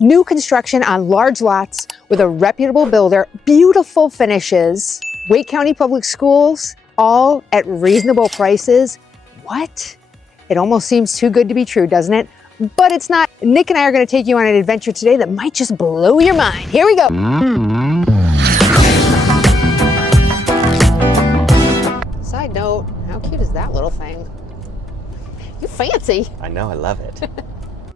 New construction on large lots with a reputable builder, beautiful finishes, Wake County Public Schools, all at reasonable prices. What? It almost seems too good to be true, doesn't it? But it's not. Nick and I are going to take you on an adventure today that might just blow your mind. Here we go. Side note, how cute is that little thing? You fancy. I know, I love it.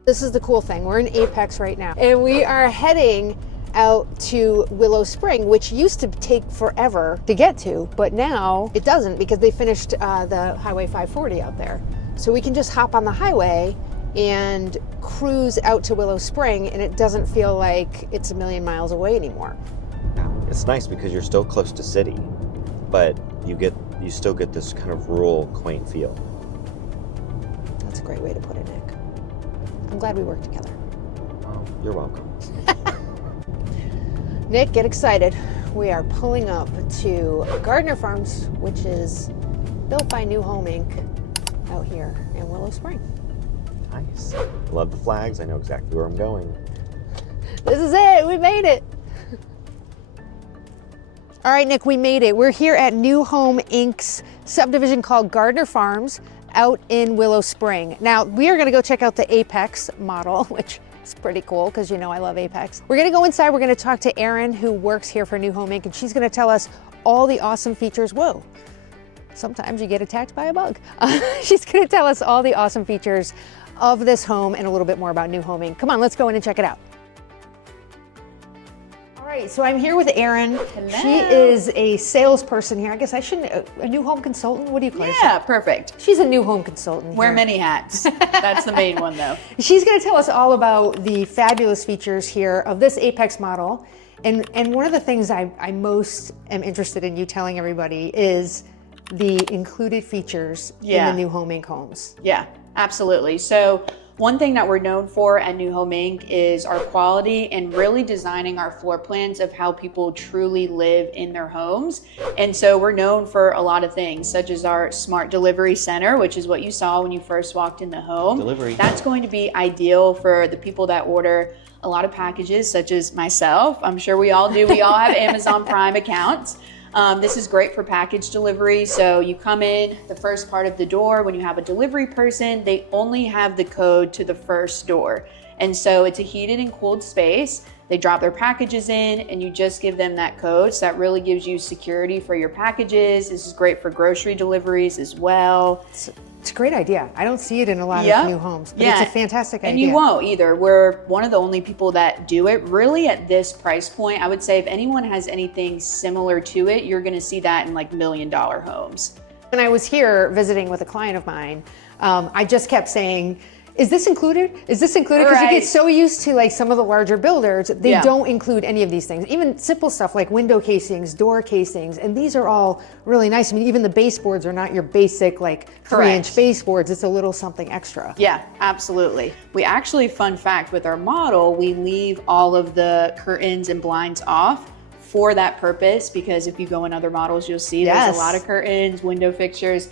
This is the cool thing. We're in Apex right now, and we are heading out to Willow Spring, which used to take forever to get to, but now it doesn't because they finished the Highway 540 out there. So we can just hop on the highway and cruise out to Willow Spring, and it doesn't feel like it's a million miles away anymore. It's nice because you're still close to city, but you still get this kind of rural, quaint feel. That's a great way to put it, Nick. I'm glad we work together. Well, you're welcome. Nick, get excited. We are pulling up to Gardner Farms, which is built by New Home Inc. out here in Willow Spring. Nice. Love the flags. I know exactly where I'm going. This is it. We made it. All right, Nick, we made it. We're here at New Home Inc.'s subdivision called Gardner Farms out in Willow Spring. Now, we are going to go check out the Apex model, which is pretty cool because you know I love Apex. We're going to go inside. We're going to talk to Erin, who works here for New Home Inc., and she's going to tell us all the awesome features. Whoa. Sometimes you get attacked by a bug. She's going to tell us all the awesome features of this home and a little bit more about New Home Inc. Come on, let's go in and check it out. All right, so I'm here with Erin. Hello. She is a salesperson here. I guess I shouldn't, a new home consultant? What do you call her? Yeah, perfect. She's a new home consultant. Wear here. many hats. That's the main one though. She's going to tell us all about the fabulous features here of this Apex model. And one of the things I most am interested in you telling everybody is the included features in the New Home Inc. homes. Yeah, absolutely. So one thing that we're known for at New Home Inc. is our quality and really designing our floor plans of how people truly live in their homes. And so we're known for a lot of things, such as our smart delivery center, which is what you saw when you first walked in the home. Delivery. That's going to be ideal for the people that order a lot of packages, such as myself. I'm sure we all do. We all have Amazon Prime accounts. This is great for package delivery. So you come in the first part of the door. When you have a delivery person, they only have the code to the first door. And so it's a heated and cooled space. They drop their packages in and you just give them that code. So that really gives you security for your packages. This is great for grocery deliveries as well. It's a great idea. I don't see it in a lot of new homes, but it's a fantastic idea. And you won't either. We're one of the only people that do it really at this price point. I would say if anyone has anything similar to it, you're gonna see that in like $1 million homes. When I was here visiting with a client of mine, I just kept saying, is this included? Is this included? Because you get so used to like some of the larger builders, they don't include any of these things. Even simple stuff like window casings, door casings, and these are all really nice. I mean, even the baseboards are not your basic like 3-inch baseboards. It's a little something extra. Yeah, absolutely. We actually, fun fact, with our model, we leave all of the curtains and blinds off for that purpose, because if you go in other models, you'll see there's a lot of curtains, window fixtures,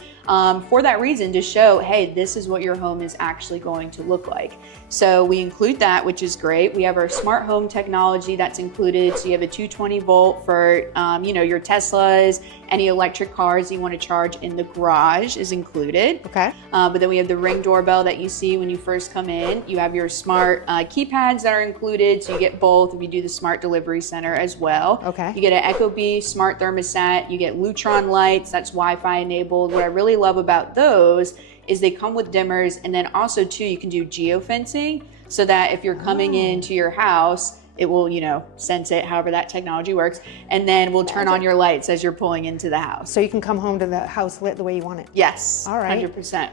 for that reason, to show, hey, this is what your home is actually going to look like. So we include that, which is great. We have our smart home technology that's included. So you have a 220 volt for, your Teslas, any electric cars you want to charge in the garage is included. Okay. But then we have the Ring doorbell that you see when you first come in. You have your smart keypads that are included. So you get both if you do the smart delivery center as well. Okay. You get an Ecobee smart thermostat. You get Lutron lights. That's Wi-Fi enabled. What I really love about those is they come with dimmers, and then also too, you can do geofencing so that if you're coming into your house, it will, sense it, however that technology works, and then we'll turn on your lights as you're pulling into the house. So you can come home to the house lit the way you want it. Yes. All right. 100%.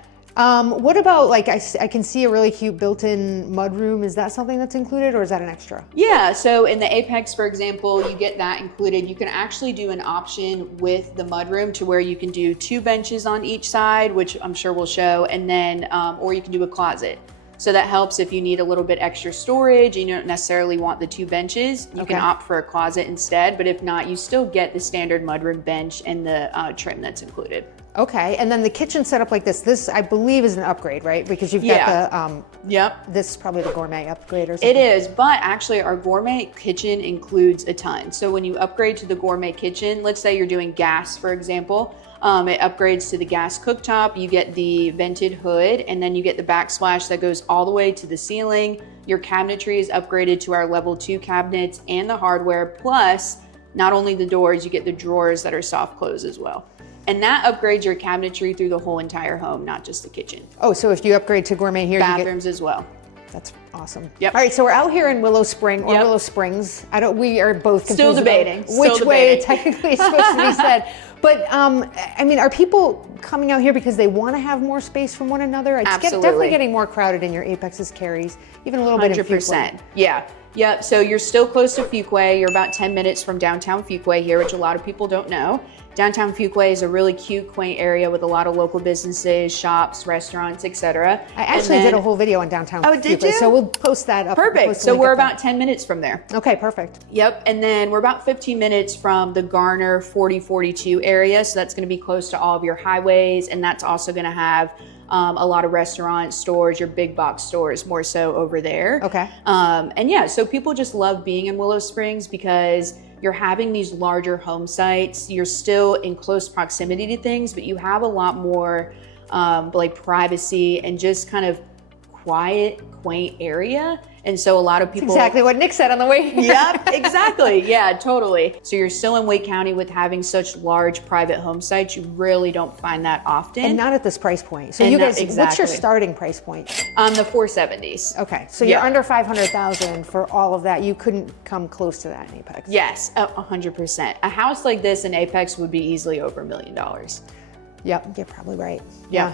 What about, like, I can see a really cute built-in mudroom. Is that something that's included, or is that an extra? Yeah, so in the Apex, for example, you get that included. You can actually do an option with the mudroom to where you can do 2 benches on each side, which I'm sure we'll show, and then, or you can do a closet. So that helps if you need a little bit extra storage and you don't necessarily want the 2 benches. You can opt for a closet instead, but if not, you still get the standard mudroom bench and the trim that's included. Okay, and then the kitchen set up like this. This, I believe, is an upgrade, right? Because you've got the, yep. This is probably the gourmet upgrade or something. It is, but actually our gourmet kitchen includes a ton. So when you upgrade to the gourmet kitchen, let's say you're doing gas, for example, it upgrades to the gas cooktop, you get the vented hood, and then you get the backsplash that goes all the way to the ceiling. Your cabinetry is upgraded to our level 2 cabinets and the hardware, plus not only the doors, you get the drawers that are soft close as well. And that upgrades your cabinetry through the whole entire home, not just the kitchen. Oh, so if you upgrade to gourmet here, bathrooms as well. That's awesome. Yep. All right, so we're out here in Willow Spring or Willow Springs. We are both confused still debating which way technically it's supposed to be said. But I mean, are people coming out here because they want to have more space from one another? It's definitely getting more crowded in your Apex's, Carries, even a little bit in Fuquay. Yeah. Yep, so you're still close to Fuquay. You're about 10 minutes from downtown Fuquay here, which a lot of people don't know. Downtown Fuquay is a really cute, quaint area with a lot of local businesses, shops, restaurants, etc. I actually did a whole video on downtown Fuquay. Did you? So we'll post that up. Perfect. So we're about 10 minutes from there. Okay, perfect. Yep, and then we're about 15 minutes from the Gardner 4042 area. So that's going to be close to all of your highways, and that's also going to have a lot of restaurants, stores, your big box stores more so over there. Okay. And yeah, so people just love being in Willow Springs because you're having these larger home sites. You're still in close proximity to things, but you have a lot more like privacy and just kind of quiet, quaint area. And so a lot of people— That's exactly what Nick said on the way here. Yep, exactly. Yeah, totally. So you're still in Wake County with having such large private home sites. You really don't find that often. And not at this price point. So you guys, what's your starting price point? The 470s. Okay, so you're under 500,000 for all of that. You couldn't come close to that in Apex. Yes, 100%. A house like this in Apex would be easily over $1 million. Yep, you're probably right. Yeah.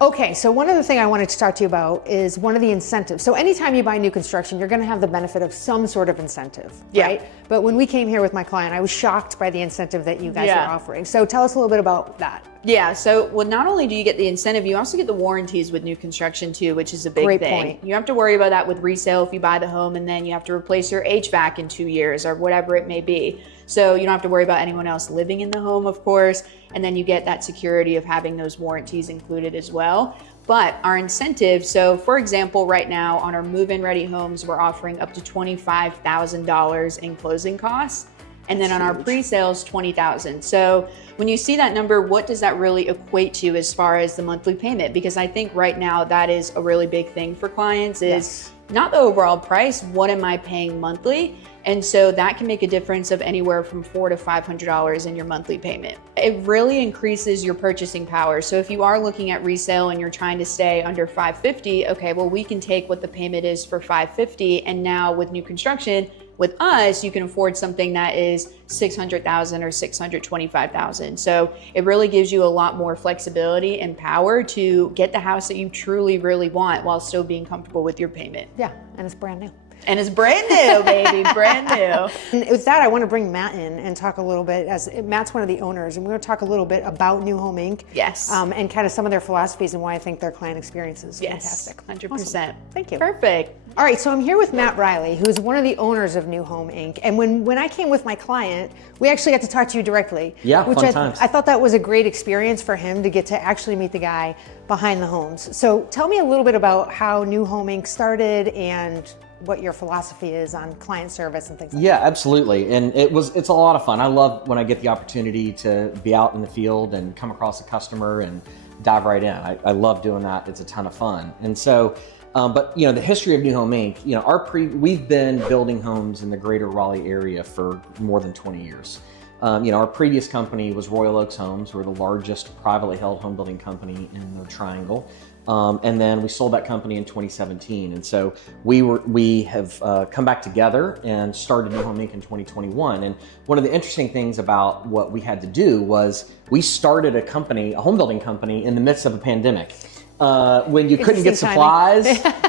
Okay, so one other thing I wanted to talk to you about is one of the incentives. So anytime you buy new construction, you're gonna have the benefit of some sort of incentive, right? But when we came here with my client, I was shocked by the incentive that you guys are offering. So tell us a little bit about that. Yeah, so well, not only do you get the incentive, you also get the warranties with new construction too, which is a big thing. Point. You have to worry about that with resale if you buy the home and then you have to replace your HVAC in 2 years or whatever it may be. So you don't have to worry about anyone else living in the home, of course, and then you get that security of having those warranties included as well. But our incentive, so for example, right now on our move-in ready homes, we're offering up to $25,000 in closing costs. And then on our pre-sales, $20,000. So when you see that number, what does that really equate to as far as the monthly payment? Because I think right now that is a really big thing for clients is not the overall price, what am I paying monthly? And so that can make a difference of anywhere from $400 to $500 in your monthly payment. It really increases your purchasing power. So if you are looking at resale and you're trying to stay under $550, okay, well, we can take what the payment is for $550, and now with new construction, with us, you can afford something that is $600,000 or $625,000. So it really gives you a lot more flexibility and power to get the house that you truly, really want while still being comfortable with your payment. Yeah, and it's brand new. And it's brand new, baby, brand new. And with that, I want to bring Matt in and talk a little bit, as Matt's one of the owners, and we're going to talk a little bit about New Home Inc. Yes. And kind of some of their philosophies and why I think their client experience is fantastic. 100%. Awesome. Thank you. Perfect. All right, so I'm here with Matt Riley, who's one of the owners of New Home Inc. And when I came with my client, we actually got to talk to you directly. Yeah, which fun times. I thought that was a great experience for him to get to actually meet the guy behind the homes. So tell me a little bit about how New Home Inc. started and what your philosophy is on client service and things like that. Yeah, absolutely. And it's a lot of fun. I love when I get the opportunity to be out in the field and come across a customer and dive right in. I love doing that. It's a ton of fun. And so, but you know, the history of New Home Inc., you know, we've been building homes in the greater Raleigh area for more than 20 years. You know, our previous company was Royal Oaks Homes. We're the largest privately held home building company in the Triangle. And then we sold that company in 2017. And so we have come back together and started New Home Inc. in 2021. And one of the interesting things about what we had to do was we started a company, a home building company, in the midst of a pandemic. When you couldn't get supplies,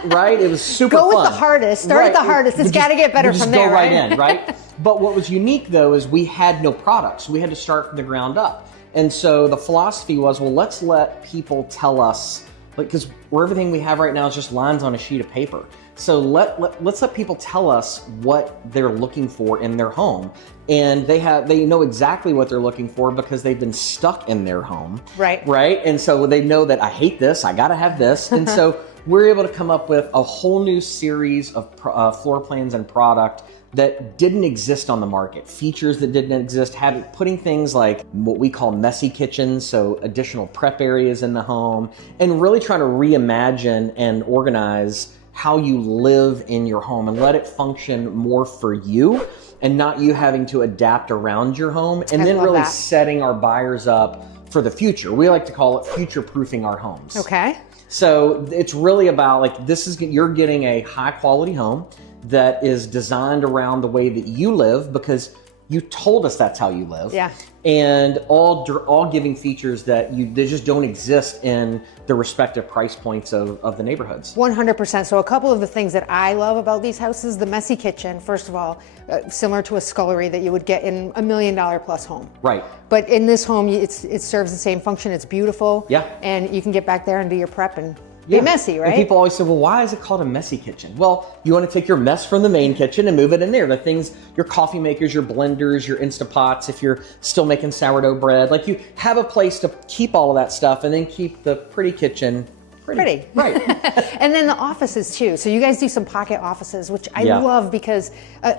right? It was super fun. Go with the hardest. Start at the hardest. It's got to get better from there, right? Go right in, right? But what was unique, though, is we had no products. So we had to start from the ground up. And so the philosophy was, well, let's let people tell us, because everything we have right now is just lines on a sheet of paper. So let's let people tell us what they're looking for in their home. And they know exactly what they're looking for because they've been stuck in their home. Right. Right. And so they know that I hate this, I gotta have this. And so we're able to come up with a whole new series of floor plans and product that didn't exist on the market, features that didn't exist, putting things like what we call messy kitchens, so additional prep areas in the home, and really trying to reimagine and organize how you live in your home and let it function more for you and not you having to adapt around your home, and then really setting our buyers up for the future. We like to call it future-proofing our homes. Okay. So it's really about like, you're getting a high quality home that is designed around the way that you live because you told us that's how you live. Yeah. And all giving features that they just don't exist in the respective price points of the neighborhoods. 100%. So a couple of the things that I love about these houses, the messy kitchen, first of all, similar to a scullery that you would get in $1 million plus home. Right. But in this home, it serves the same function. It's beautiful. Yeah. And you can get back there and do your prep and be messy, right? And people always say, well, why is it called a messy kitchen? Well, you want to take your mess from the main kitchen and move it in there. The things, your coffee makers, your blenders, your Instapots, if you're still making sourdough bread, like you have a place to keep all of that stuff and then keep the pretty kitchen pretty. Right. And then the offices too. So you guys do some pocket offices, which I love because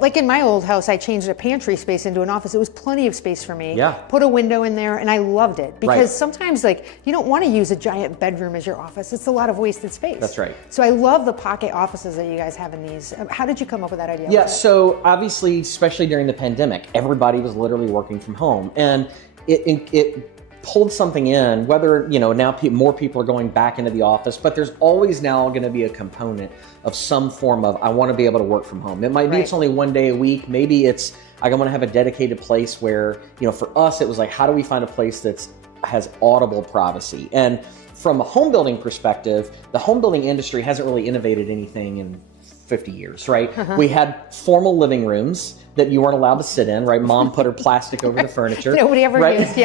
like in my old house, I changed a pantry space into an office. It was plenty of space for me. Yeah. Put a window in there and I loved it because sometimes like you don't want to use a giant bedroom as your office. It's a lot of wasted space. That's right. So I love the pocket offices that you guys have in these. How did you come up with that idea? Yeah. So obviously, especially during the pandemic, everybody was literally working from home, and it pulled something in, whether, now more people are going back into the office, but there's always now going to be a component of some form of, I want to be able to work from home. It might be it's only one day a week. Maybe it's, I want to have a dedicated place where, for us, it was like, how do we find a place that has audible privacy? And from a home building perspective, the home building industry hasn't really innovated anything in 50 years, right? We had formal living rooms that you weren't allowed to sit in, right? Mom put her plastic over the furniture. Nobody ever used,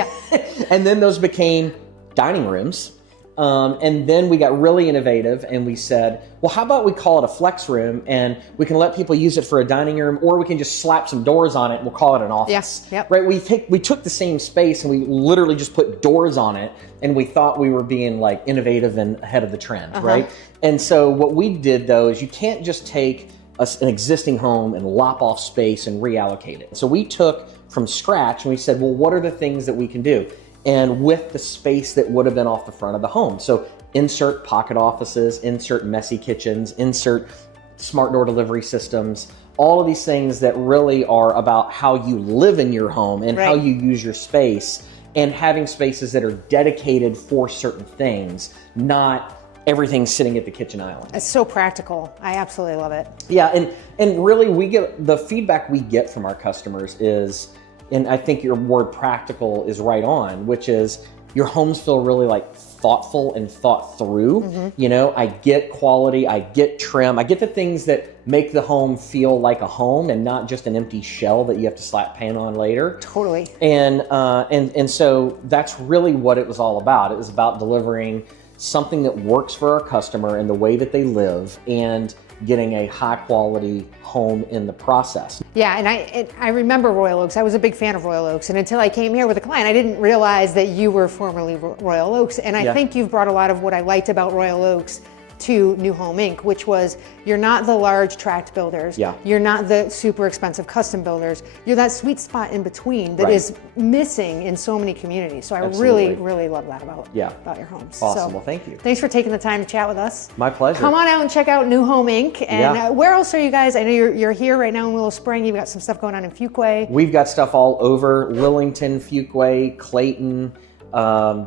And then those became dining rooms. And then we got really innovative and we said, well, how about we call it a flex room and we can let people use it for a dining room, or we can just slap some doors on it and we'll call it an office. Yes. Yep. Right? We took the same space and we literally just put doors on it, and we thought we were being like innovative and ahead of the trend, right? And so what we did though is you can't just take an existing home and lop off space and reallocate it. So we took from scratch and we said, well, what are the things that we can do? And with the space that would have been off the front of the home. So insert pocket offices, insert messy kitchens, insert smart door delivery systems, all of these things that really are about how you live in your home and how you use your space, and having spaces that are dedicated for certain things, not everything sitting at the kitchen island. It's so practical. I absolutely love it. Yeah, and really we get, the feedback we get from our customers is, and I think your word practical is right on, which is your homes feel really like thoughtful and thought through. I get quality, I get trim, I get the things that make the home feel like a home and not just an empty shell that you have to slap paint on later. Totally. And so that's really what it was all about. It was about delivering something that works for our customer and the way that they live, and getting a high quality home in the process. Yeah, and I remember Royal Oaks. I was a big fan of Royal Oaks, and until I came here with a client, I didn't realize that you were formerly Royal Oaks. And I think you've brought a lot of what I liked about Royal Oaks to New Home Inc., which was you're not the large tract builders. You're not the super expensive custom builders. You're that sweet spot in between that is missing in so many communities. So I really, really love that about your homes. Awesome. So, well, thank you. Thanks for taking the time to chat with us. My pleasure. Come on out and check out New Home Inc. And where else are you guys? I know you're here right now in Willow Spring. You've got some stuff going on in Fuquay. We've got stuff all over Lillington, Fuquay, Clayton,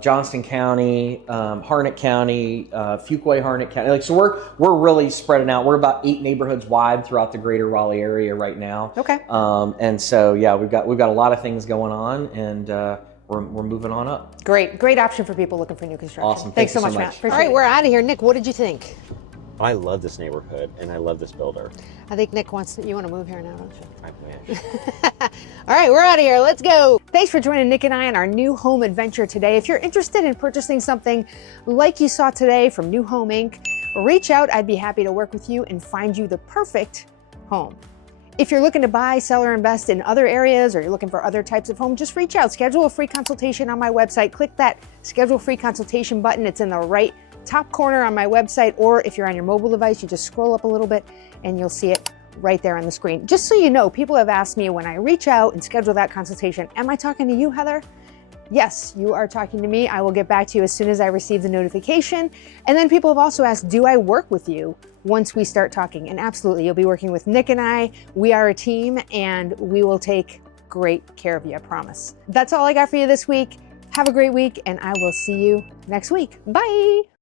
Johnston County, Harnett County, Fuquay, Harnett County. So we're really spreading out. We're about 8 neighborhoods wide throughout the greater Raleigh area right now. Okay. And so we've got a lot of things going on, and we're moving on up. Great option for people looking for new construction. Awesome. Thanks so much, Matt. All right, we're out of here. Nick, what did you think? I love this neighborhood and I love this builder. I think Nick you want to move here now, don't you? I wish. All right, we're out of here. Let's go. Thanks for joining Nick and I on our new home adventure today. If you're interested in purchasing something like you saw today from New Home Inc., reach out. I'd be happy to work with you and find you the perfect home. If you're looking to buy, sell, or invest in other areas, or you're looking for other types of home, just reach out. Schedule a free consultation on my website. Click that schedule free consultation button. It's in the right top corner on my website, or if you're on your mobile device, you just scroll up a little bit and you'll see it right there on the screen. Just so you know, people have asked me when I reach out and schedule that consultation, am I talking to you, Heather? Yes, you are talking to me. I will get back to you as soon as I receive the notification. And then people have also asked, do I work with you once we start talking? And absolutely, you'll be working with Nick and I. We are a team and we will take great care of you, I promise. That's all I got for you this week. Have a great week and I will see you next week. Bye.